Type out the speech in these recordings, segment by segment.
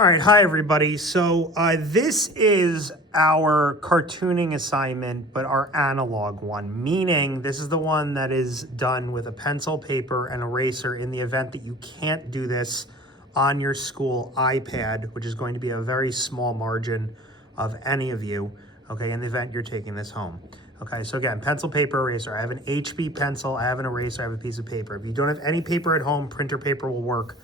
All right, hi everybody. So this is our cartooning assignment, but our analog one, meaning this is the one that is done with a pencil, paper, and eraser in the event that you can't do this on your school iPad, which is going to be a very small margin of any of you, okay, in the event you're taking this home. Okay, so again, pencil, paper, eraser. I have an HB pencil, I have an eraser, I have a piece of paper. If you don't have any paper at home, printer paper will work.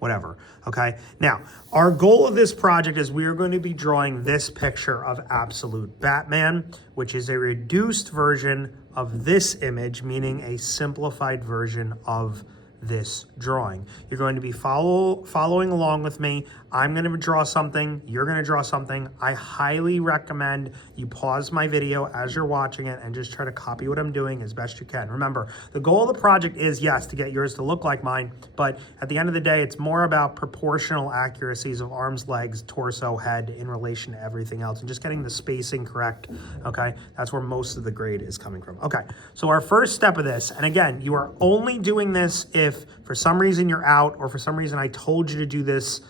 Whatever, okay? Now, our goal of this project is we are going to be drawing this picture of absolute Batman, which is a reduced version of this image, meaning a simplified version of this drawing. You're going to be following along with me. I'm going to draw something, you're going to draw something. I highly recommend you pause my video as you're watching it and just try to copy what I'm doing as best you can. Remember, the goal of the project is, yes, to get yours to look like mine, but at the end of the day, it's more about proportional accuracies of arms, legs, torso, head in relation to everything else and just getting the spacing correct, okay? That's where most of the grade is coming from. Okay, so our first step of this, and again, you are only doing this if for some reason you're out or for some reason I told you to do this,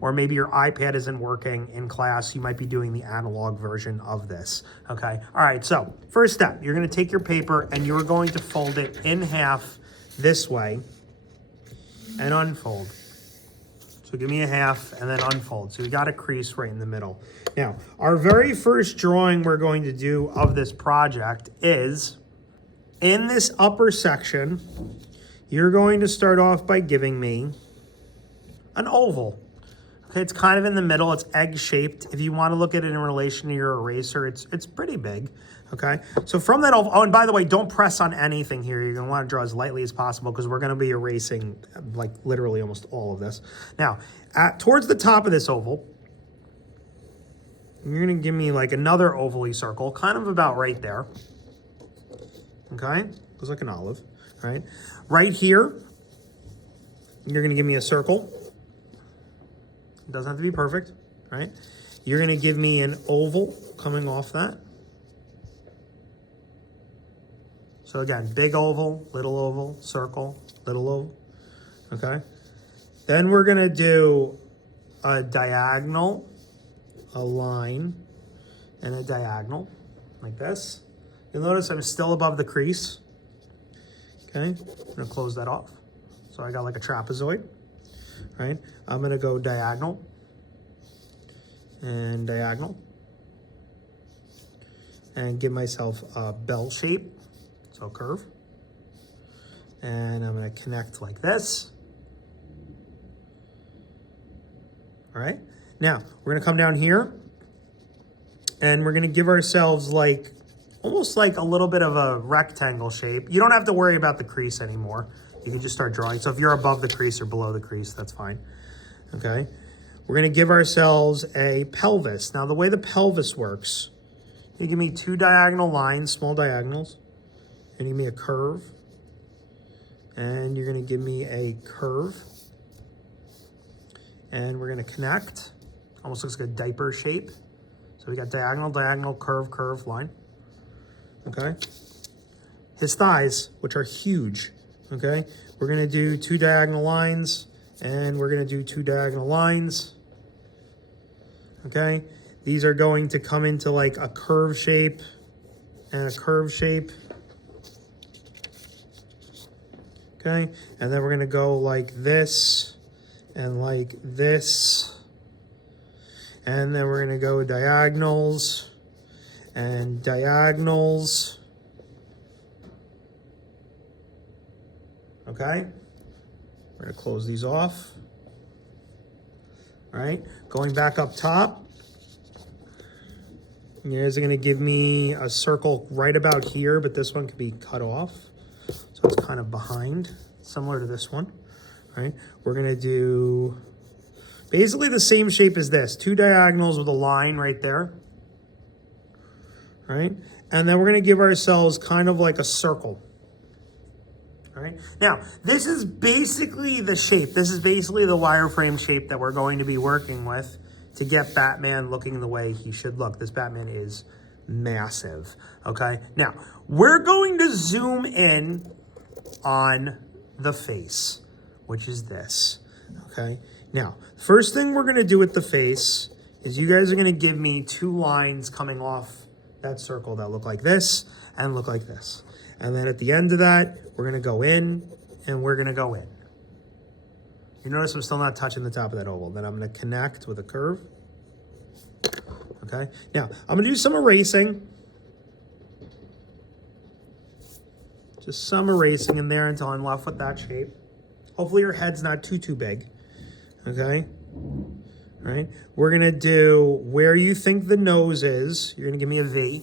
or maybe your iPad isn't working in class, you might be doing the analog version of this, okay? All right, so first step, you're gonna take your paper and you're going to fold it in half this way and unfold. So give me a half and then unfold. So we got a crease right in the middle. Now, our very first drawing we're going to do of this project is in this upper section, you're going to start off by giving me an oval. Okay, it's kind of in the middle, it's egg-shaped. If you want to look at it in relation to your eraser, it's pretty big, okay? So from that oval, oh, and by the way, don't press on anything here. You're gonna want to draw as lightly as possible because we're gonna be erasing like literally almost all of this. Now, towards the top of this oval, you're gonna give me like another oval-y circle, kind of about right there, okay? Looks like an olive, right? Right here, you're gonna give me a circle. It doesn't have to be perfect, right? You're gonna give me an oval coming off that. So again, big oval, circle, little oval, okay? Then we're gonna do a diagonal, a line, and a diagonal, like this. You'll notice I'm still above the crease, okay? I'm gonna close that off. So I got like a trapezoid, right? I'm gonna go diagonal and diagonal and give myself a bell shape, so curve. And I'm gonna connect like this. All right, now we're gonna come down here and we're gonna give ourselves like, almost like a little bit of a rectangle shape. You don't have to worry about the crease anymore. You can just start drawing. So if you're above the crease or below the crease, that's fine, okay? We're gonna give ourselves a pelvis. Now the way the pelvis works, you give me two diagonal lines, small diagonals, and you give me a curve, and you're gonna give me a curve, and we're gonna connect. Almost looks like a diaper shape. So we got diagonal, diagonal, curve, curve, line, okay? His thighs, which are huge, okay? We're gonna do two diagonal lines and we're gonna do two diagonal lines, okay? These are going to come into like a curve shape and a curve shape, okay? And then we're gonna go like this and like this. And then we're gonna go diagonals and diagonals. Okay, we're gonna close these off. All right, going back up top, here's gonna give me a circle right about here, but this one could be cut off. So it's kind of behind, similar to this one. All right, we're gonna do basically the same shape as this, two diagonals with a line right there. All right, and then we're gonna give ourselves kind of like a circle. All right, now this is basically the shape. This is basically the wireframe shape that we're going to be working with to get Batman looking the way he should look. This Batman is massive, okay? Now, we're going to zoom in on the face, which is this, okay? Now, first thing we're gonna do with the face is you guys are gonna give me 2 lines coming off that circle that look like this and look like this. And then at the end of that, we're gonna go in and we're gonna go in. You notice I'm still not touching the top of that oval. Then I'm gonna connect with a curve. Okay, now I'm gonna do some erasing. Just some erasing in there until I'm left with that shape. Hopefully your head's not too big. Okay, all right. We're gonna do where you think the nose is. You're gonna give me a V.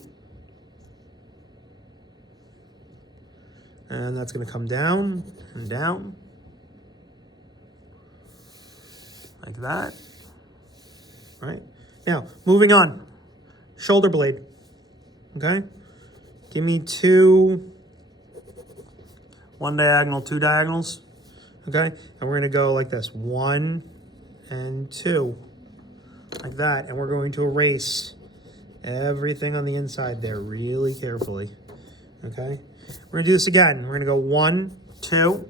And that's gonna come down and down. Like that. All right. Now, moving on. Shoulder blade. Okay? Give me 2, 1 diagonal, 2 diagonals. Okay? And we're going to go like this. 1 and 2. Like that. And we're going to erase everything on the inside there really carefully. Okay? We're going to do this again. We're going to go 1, 2,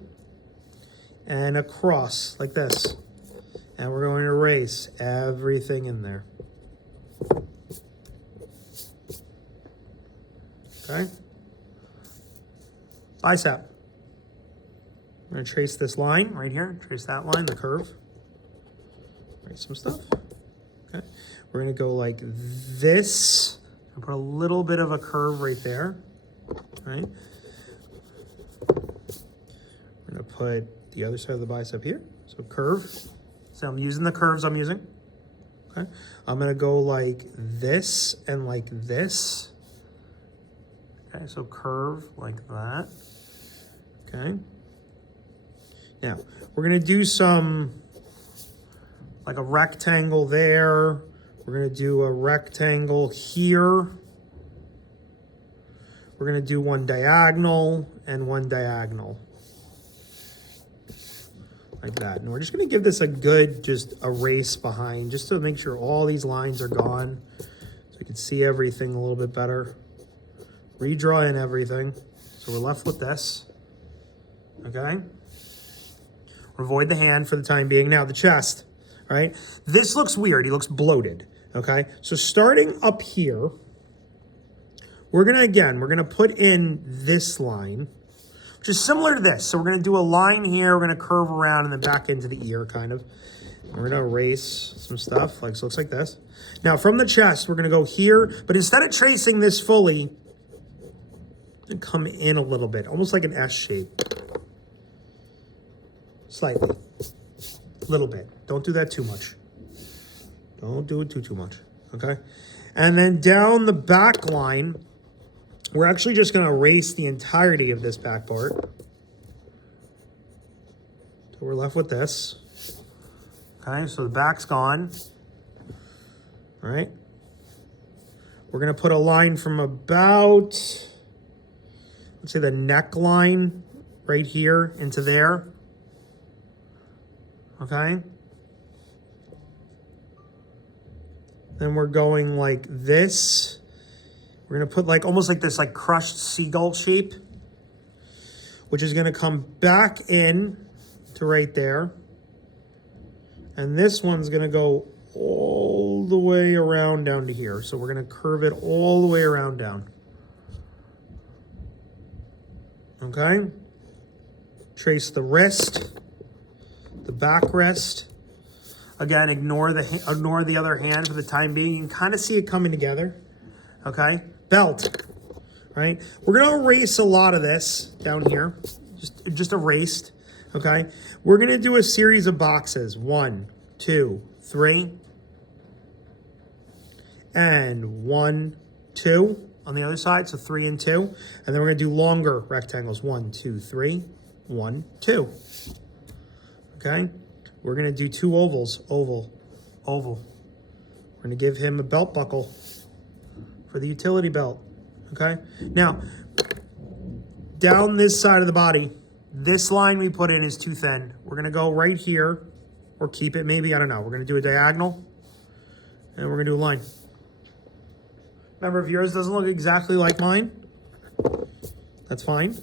and across like this. And we're going to erase everything in there. Okay? Bicep. I'm going to trace this line right here. Trace that line, the curve. Write some stuff. Okay? We're going to go like this. And put a little bit of a curve right there. Right? We're going to put the other side of the bicep here. So curve. So I'm using the curves I'm using. Okay. I'm gonna go like this and like this. Okay, so curve like that. Okay. Now we're gonna do some like a rectangle there. We're gonna do a rectangle here. We're gonna do 1 diagonal and 1 diagonal. Like that. And we're just going to give this a good just erase behind just to make sure all these lines are gone so we can see everything a little bit better. Redraw in everything. So we're left with this. Okay. Avoid the hand for the time being. Now the chest. All right. This looks weird. He looks bloated. Okay. So starting up here, we're going to put in this line, which is similar to this. So we're going to do a line here. We're going to curve around and then back into the ear, kind of. We're going to erase some stuff, like so looks like this. Now, from the chest, we're going to go here. But instead of tracing this fully, come in a little bit, almost like an S shape. Slightly. Little bit. Don't do that too much. Don't do it too much, okay? And then down the back line, we're actually just going to erase the entirety of this back part. So we're left with this. Okay, so the back's gone. All right. We're going to put a line from about, let's say the neckline right here into there. Okay. Then we're going like this. We're going to put like almost like this like crushed seagull shape, which is going to come back in to right there. And this one's going to go all the way around down to here. So we're going to curve it all the way around down. Okay. Trace the wrist, the back wrist. Again, ignore the other hand for the time being. You can kind of see it coming together. Okay. Belt, right? We're going to erase a lot of this down here, just erased, okay? We're going to do a series of boxes, 1, 2, 3, and 1, 2 on the other side, so 3 and 2, and then we're going to do longer rectangles, 1, 2, 3, 1, 2, okay? We're going to do 2 ovals, oval, oval. We're going to give him a belt buckle for the utility belt, okay? Now, down this side of the body, this line we put in is too thin. We're gonna go right here, or keep it maybe, I don't know. We're gonna do a diagonal, and we're gonna do a line. Remember, if yours doesn't look exactly like mine, that's fine.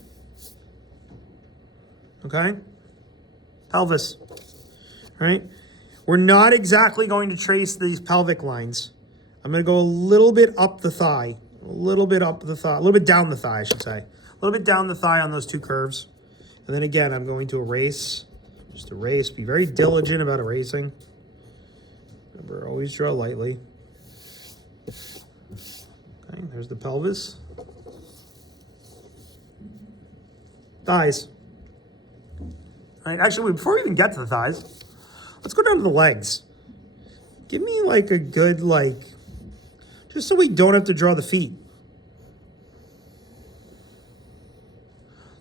Okay? Pelvis, right? We're not exactly going to trace these pelvic lines. I'm going to go a little bit up the thigh, a little bit up the thigh, a little bit down the thigh, I should say. A little bit down the thigh on those two curves. And then again, I'm going to erase, just erase, be very diligent about erasing. Remember, always draw lightly. Okay, there's the pelvis. Thighs. All right, actually, before we even get to the thighs, let's go down to the legs. Give me like a good, like, just so we don't have to draw the feet.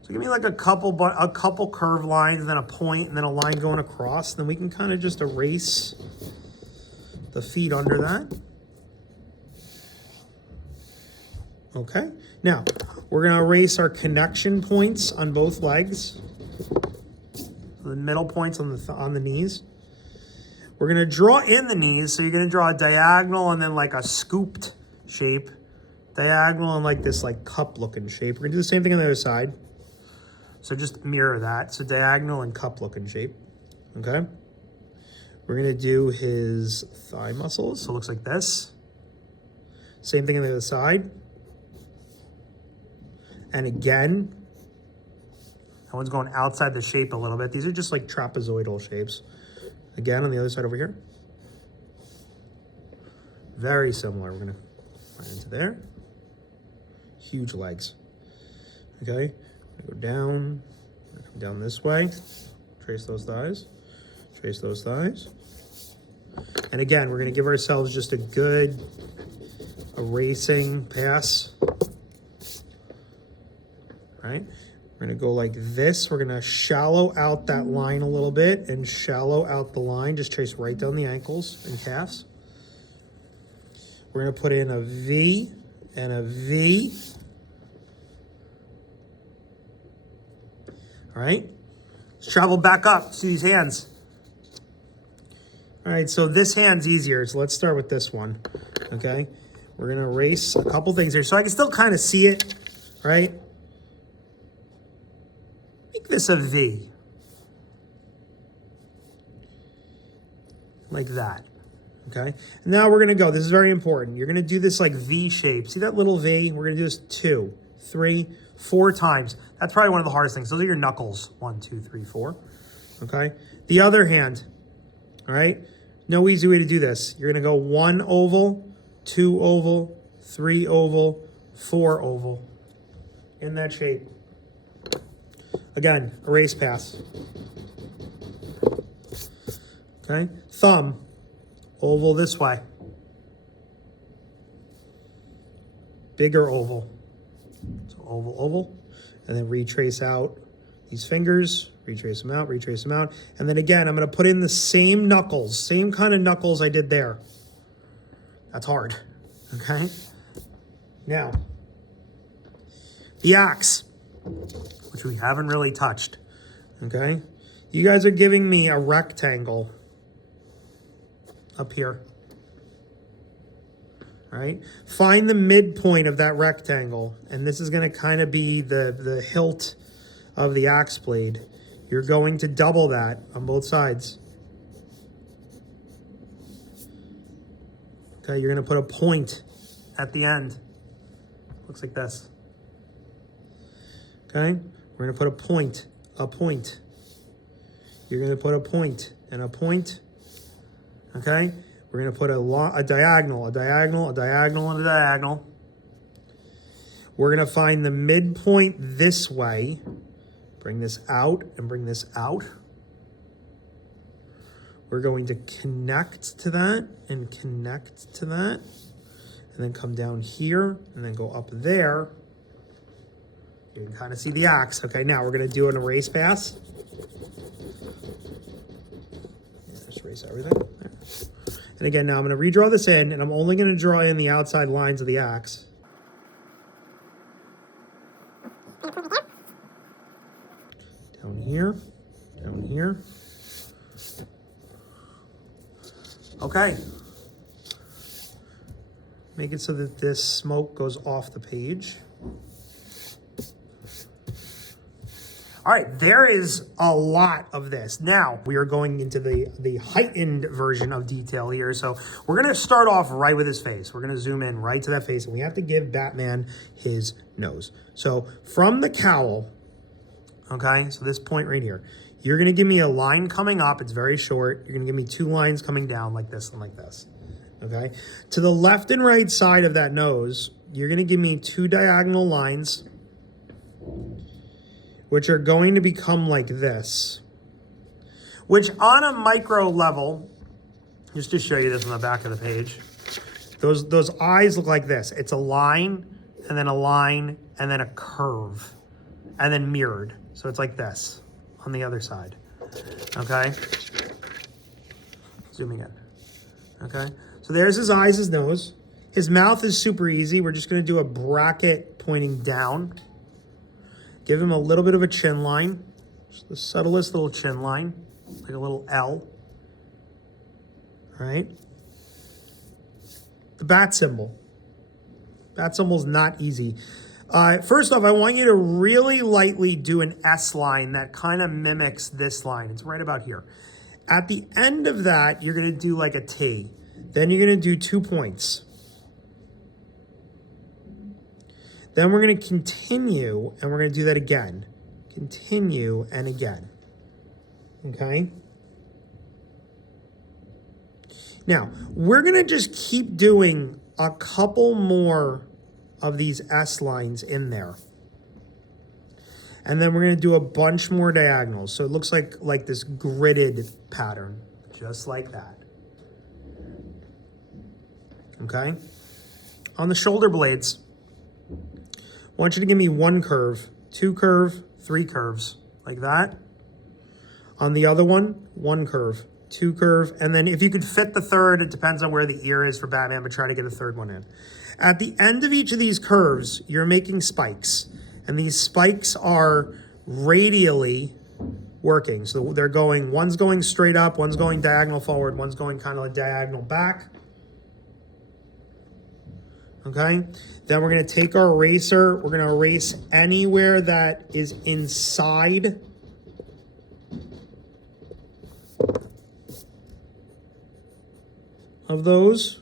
So give me like a couple curved lines, and then a point, and then a line going across. Then we can kind of just erase the feet under that. Okay, now we're gonna erase our connection points on both legs. The middle points on the knees. We're gonna draw in the knees, so you're gonna draw a diagonal and then like a scooped shape. Diagonal and like this like cup looking shape. We're gonna do the same thing on the other side. So just mirror that. So diagonal and cup looking shape, okay? We're gonna do his thigh muscles, so it looks like this. Same thing on the other side. And again, that one's going outside the shape a little bit. These are just like trapezoidal shapes. Again, on the other side over here. Very similar. We're gonna right into there. Huge legs. Okay, go down, come down this way. Trace those thighs. Trace those thighs. And again, we're gonna give ourselves just a good erasing pass. All right, we're gonna go like this. We're gonna shallow out that line a little bit and shallow out the line. Just trace right down the ankles and calves. We're gonna put in a V and a V. All right, let's travel back up. See these hands. All right, so this hand's easier, so let's start with this one, okay? We're gonna erase a couple things here so I can still kind of see it, right? Make this a V. Like that, okay? And now we're gonna go, this is very important. You're gonna do this like V shape. See that little V? We're gonna do this 2, 3, 4 times. That's probably one of the hardest things. Those are your knuckles. 1, 2, 3, 4, okay? The other hand, all right? No easy way to do this. You're gonna go 1 oval, 2 oval, 3 oval, 4 oval in that shape. Again, erase pass. Okay, thumb, oval this way. Bigger oval. So oval, oval, and then retrace out these fingers. Retrace them out, retrace them out. And then again, I'm gonna put in the same knuckles, same kind of knuckles I did there. That's hard, okay? Now, the axe, which we haven't really touched, okay? You guys are giving me a rectangle up here, all right? Find the midpoint of that rectangle, and this is gonna kind of be the hilt of the axe blade. You're going to double that on both sides. Okay, you're gonna put a point at the end. Looks like this. Okay, we're gonna put a point. You're gonna put a point and a point. Okay, we're gonna put a diagonal, a diagonal, a diagonal, and a diagonal. We're gonna find the midpoint this way. Bring this out and bring this out. We're going to connect to that and connect to that. And then come down here and then go up there. You can kind of see the axe. Okay, now we're gonna do an erase pass. Just erase everything. There. And again, now I'm gonna redraw this in, and I'm only gonna draw in the outside lines of the axe. Down here, down here. Okay. Make it so that this smoke goes off the page. All right, there is a lot of this. Now, we are going into the heightened version of detail here. So we're gonna start off right with his face. We're gonna zoom in right to that face, and we have to give Batman his nose. So from the cowl, okay, so this point right here, you're gonna give me a line coming up, it's very short. You're gonna give me 2 lines coming down like this and like this, okay? To the left and right side of that nose, you're gonna give me 2 diagonal lines, which are going to become like this, which on a micro level, just to show you this on the back of the page, those eyes look like this. It's a line, and then a line, and then a curve, and then mirrored. So it's like this on the other side, okay? Zooming in, okay? So there's his eyes, his nose. His mouth is super easy. We're just gonna do a bracket pointing down. Give him a little bit of a chin line, just the subtlest little chin line, like a little L, all right? The bat symbol. Bat symbol's not easy. First off, I want you to really lightly do an S line that kind of mimics this line. It's right about here. At the end of that, you're gonna do like a T. Then you're gonna do 2 points. Then we're gonna continue, and we're gonna do that again. Continue and again, okay? Now, we're gonna just keep doing a couple more of these S lines in there. And then we're gonna do a bunch more diagonals. So it looks like this gridded pattern, just like that. Okay? On the shoulder blades, I want you to give me 1 curve, 2 curve, 3 curves, like that. On the other one, 1 curve, 2 curve, and then if you could fit the third, it depends on where the ear is for Batman, but try to get a third one in. At the end of each of these curves, you're making spikes, and these spikes are radially working. So they're going, one's going straight up, one's going diagonal forward, one's going kind of like diagonal back. Okay, then we're gonna take our eraser, we're gonna erase anywhere that is inside of those.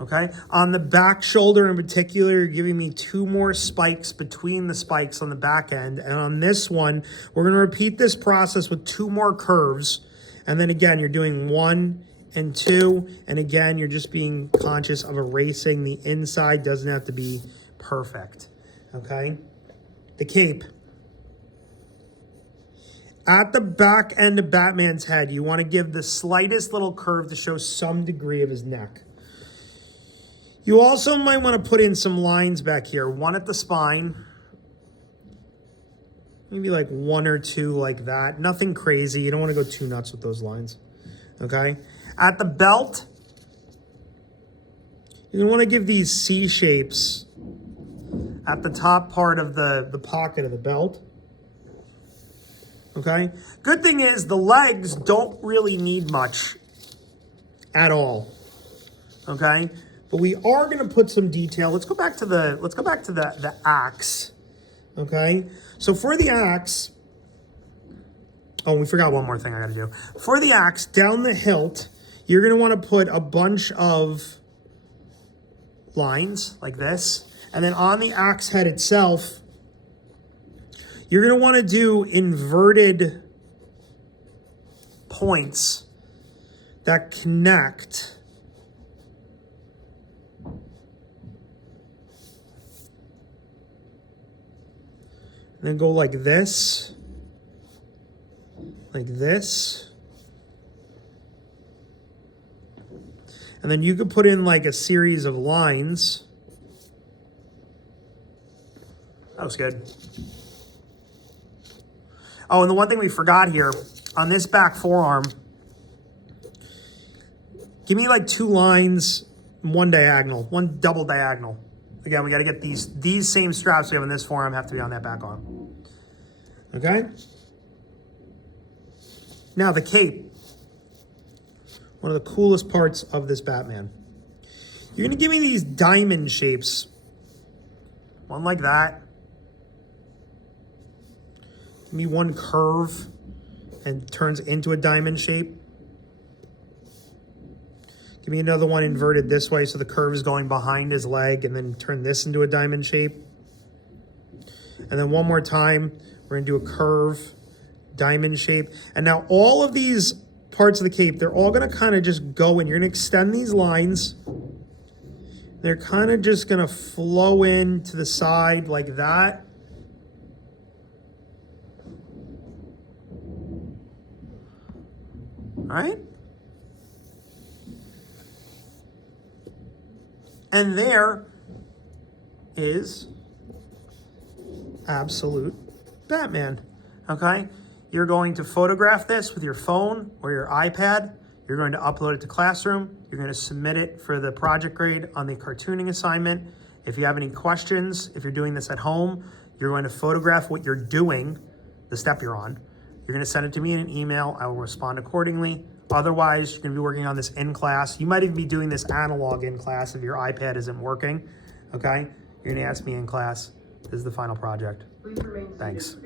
Okay, on the back shoulder in particular, you're giving me 2 more spikes between the spikes on the back end. And on this one, we're gonna repeat this process with 2 more curves. And then again, you're doing 1 and 2. And again, you're just being conscious of erasing. The inside doesn't have to be perfect, okay? The cape. At the back end of Batman's head, you wanna give the slightest little curve to show some degree of his neck. You also might want to put in some lines back here. 1 at the spine. Maybe like 1 or 2 like that. Nothing crazy. You don't want to go too nuts with those lines. Okay? At the belt, you're going to want to give these C shapes at the top part of the pocket of the belt. Okay? Good thing is the legs don't really need much at all. Okay? But we are going to put some detail. Let's go back to the axe. Okay? So for the axe, oh, we forgot one more thing I got to do. For the axe, down the hilt, you're going to want to put a bunch of lines like this. And then on the axe head itself, you're going to want to do inverted points that connect. And then go like this, and then you could put in like a series of lines. That was good. Oh, and the one thing we forgot here, on this back forearm, give me like 2 lines, 1 diagonal, 1 double diagonal. Again, we got to get these same straps we have in this forearm have to be on that back arm. Okay? Now the cape. One of the coolest parts of this Batman. You're gonna give me these diamond shapes. One like that. Give me one curve and turns into a diamond shape. Give me another one inverted this way so the curve is going behind his leg, and then turn this into a diamond shape. And then one more time, we're gonna do a curve, diamond shape. And now all of these parts of the cape, they're all gonna kind of just go in. You're gonna extend these lines. They're kind of just gonna flow in to the side like that. All right? And there is absolute Batman, okay? You're going to photograph this with your phone or your iPad. You're going to upload it to Classroom. You're going to submit it for the project grade on the cartooning assignment. If you have any questions, if you're doing this at home, you're going to photograph what you're doing, the step you're on. You're going to send it to me in an email. I will respond accordingly. Otherwise, you're going to be working on this in class. You might even be doing this analog in class if your iPad isn't working, okay? You're going to ask me in class. This is the final project. Thanks.